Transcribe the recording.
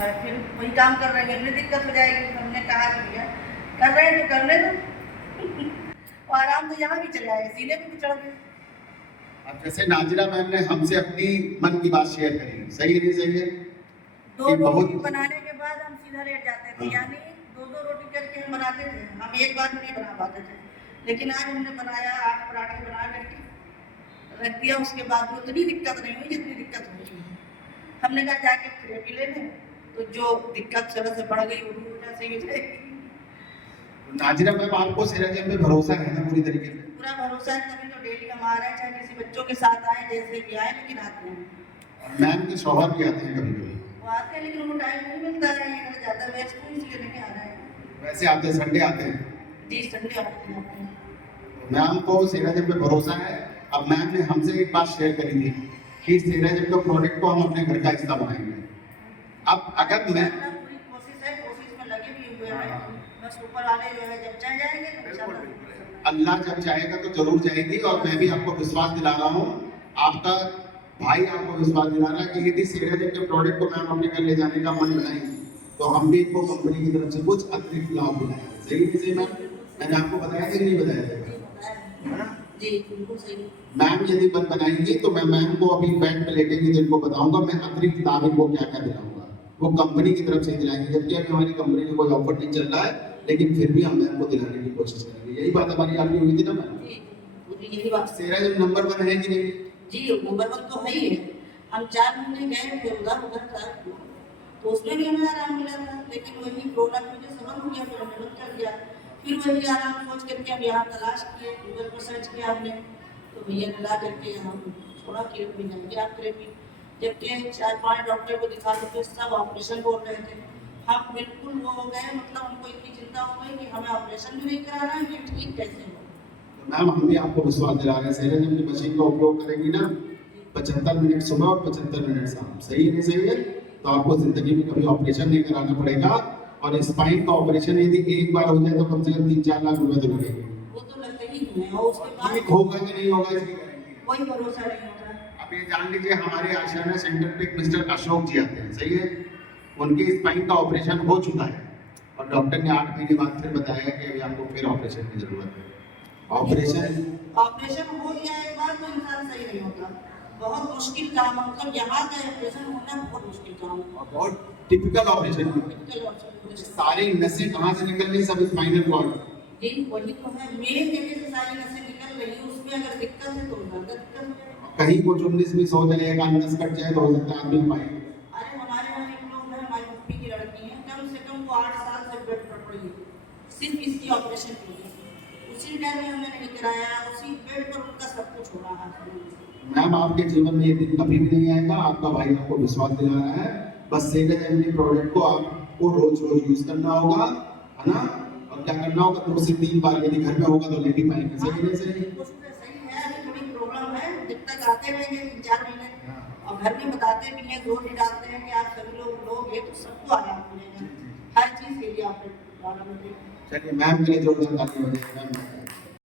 है, फिर वही काम कर रहे हैं, फिर दिक्कत हो जाएगी। हमने कहा कि भैया कर रहे हैं तो करने दो। और आराम तो यहाँ भी चले आए, सीने पे भी चढ़ गए। अब जैसे नाजिरा मैम ने हमसे अपनी मन की बात शेयर करी, सही है नहीं सही है? दो कि बहुत रोटी बनाने के बाद हम सीधा लेट जाते थे, यानी दो रोटी करके हम बनाते थे। हम एक बार में नहीं बना पाते थे, लेकिन आज हमने बनाया, 8 पराठे बना रख दिया। उसके बाद में उतनी दिक्कत नहीं हुई जितनी दिक्कत हुई। हमने कहा जाके थेरेपी ले लें, तो जो दिक्कत तरह से बढ़ गई वो भी वजह से ही हो जाएगी। नाजिरा मैम आपको सेराजेम पे भरोसा है ना पूरी तरीके से? पूरा भरोसा है, तभी तो डेली हम आ रहे हैं, चाहे किसी बच्चों के साथ आए, जैसे भी आए, लेकिन आते हैं। मैम के शौहर भी आते हैं कभी कभी? वो आते हैं, लेकिन उनको टाइम नहीं मिलता है, ये ज़्यादा व्यस्त हूँ इसलिए नहीं आ रहे हैं। वैसे आते हैं, संडे आते हैं? जी, संडे आते हैं। मैम को सेराजेम पे भरोसा है। अब मैम ने हमसे एक बात शेयर करी थी कि सेराजेम के प्रोडक्ट को हम अपने घर का हिस्सा बनाएंगे। अब अगर मैं पूरी कोशिश है, कोशिश में लगे भी हुए हैं, बस ऊपर वाले जो है जब चाह जाएंगे तो इंशाल्लाह अल्लाह जब चाहेगा तो जरूर जाएगी। और मैं भी आपको विश्वास दिला रहा हूँ, आपका भाई आपको विश्वास दिला रहा है कि यदि सेराजेम के प्रोडक्ट को मैम अपने घर ले जाने का मन बनाएंगे तो हम भी इनको कंपनी की तरफ से कुछ अतिरिक्त लाभ दिलाएंगे। सही नहीं सही मैम? मैंने आपको बताया कि नहीं बताया? जी बिल्कुल सही। मैम यदि मन बनाएंगी तो मैं मैम को अभी बेड पे लेटेंगे तो इनको बताऊंगा मैं अतिरिक्त लाभ इनको क्या क्या दिलाऊंगा, वो कंपनी की तरफ से दिलाएंगे। जबकि अभी हमारी कंपनी में कोई ऑफर नहीं चल रहा है, लेकिन फिर भी हम मैम को दिलाने की कोशिश करेंगे। यही बात हमारी आपकी हुई थी ना मैम? यही बात। सेराजेम नंबर 1 है कि नहीं? जी नंबर 1 तो है ही है। हम 4 महीने गए थे उधर था, तो उसमें भी हमें आराम मिला था, लेकिन वही कोरोना की वजह से बंद हो गया, फिर हमने बंद कर दिया। फिर वही आराम सोच करके हम यहाँ तलाश किए, गूगल पर सर्च किया हमने, तो भैया ने ला करके हम थोड़ा केयर में जाएंगे आप थेरेपी। जबकि 4-5 डॉक्टर को दिखा चुके, सब ऑपरेशन बोल रहे थे। हम बिल्कुल वो हो गए, मतलब हमको इतनी चिंता हो गई कि हमें ऑपरेशन भी नहीं कराना है, कि ठीक कैसे हो। तो मैम हम भी आपको विश्वास दिला रहे हैं, सेराजेम की मशीन का उपयोग करेंगी ना 75 मिनट सुबह और 75 मिनट शाम, सही है नहीं सही है? तो आपको जिंदगी में कभी ऑपरेशन नहीं कराना पड़ेगा। और स्पाइन का ऑपरेशन यदि एक बार हो जाए तो कम से कम 3-4 लाख रुपए तो लगेंगे। वो तो लगते ही है, और उसके बाद ठीक होगा कि नहीं होगा इसकी गारंटी है। कोई भरोसा नहीं होता। अब ये जान लीजिए हमारे आशियाना सेंटर पे एक मिस्टर अशोक जी आते हैं, सही है? उनके स्पाइन का ऑपरेशन हो चुका है और डॉक्टर ने 8 महीने बाद फिर बताया कि अभी आपको फिर ऑपरेशन की जरूरत है। ऑपरेशन हो गया एक बार तो इंसान सही नहीं होता, बहुत मुश्किल काम है। मतलब यहाँ का ऑपरेशन होना बहुत मुश्किल काम है, बहुत टिपिकल ऑपरेशन। सारी नसें कहाँ से निकल रही, सब स्पाइनल कॉर्ड। वही तो है, मेन जगह से सारी नसें निकल रही है, उसमें अगर दिक्कत है तो ज़्यादा दिक्कत हो जाएगी। कहीं कुछ 19-20 हो जाए, एक नस कट जाए तो हो सकता है आदमी पाए। अरे हमारे यहाँ एक लोग हैं, हमारी मम्मी की लड़की है, कम से कम वो 8 साल से बेड पर पड़ी है, सिर्फ इसकी ऑपरेशन के लिए। उसी टाइम में हमने नहीं कराया, उसी बेड पर उनका सब कुछ हो रहा है। मैम आपके जीवन में ये दिन कभी भी नहीं आएगा, आपका भाई आपको विश्वास दिला रहा है। बस सेराजेम के प्रोडक्ट को आपको रोज यूज करना होगा, है ना? और क्या करना होगा, 2 से 3 बार यदि घर में होगा तो ले भी पाएंगे। सही है सही? सही है, अभी थोड़ी प्रॉब्लम है, जब तक आते रहेंगे 3-4 महीने और घर में बताते भी हैं, जोर भी डालते हैं कि आप सभी लोग लोगे तो सबको आराम मिलेगा, हर चीज़ के लिए आप आराम मिलेगा। चलिए मैम के लिए जोरदार ताली बजाइए मैम।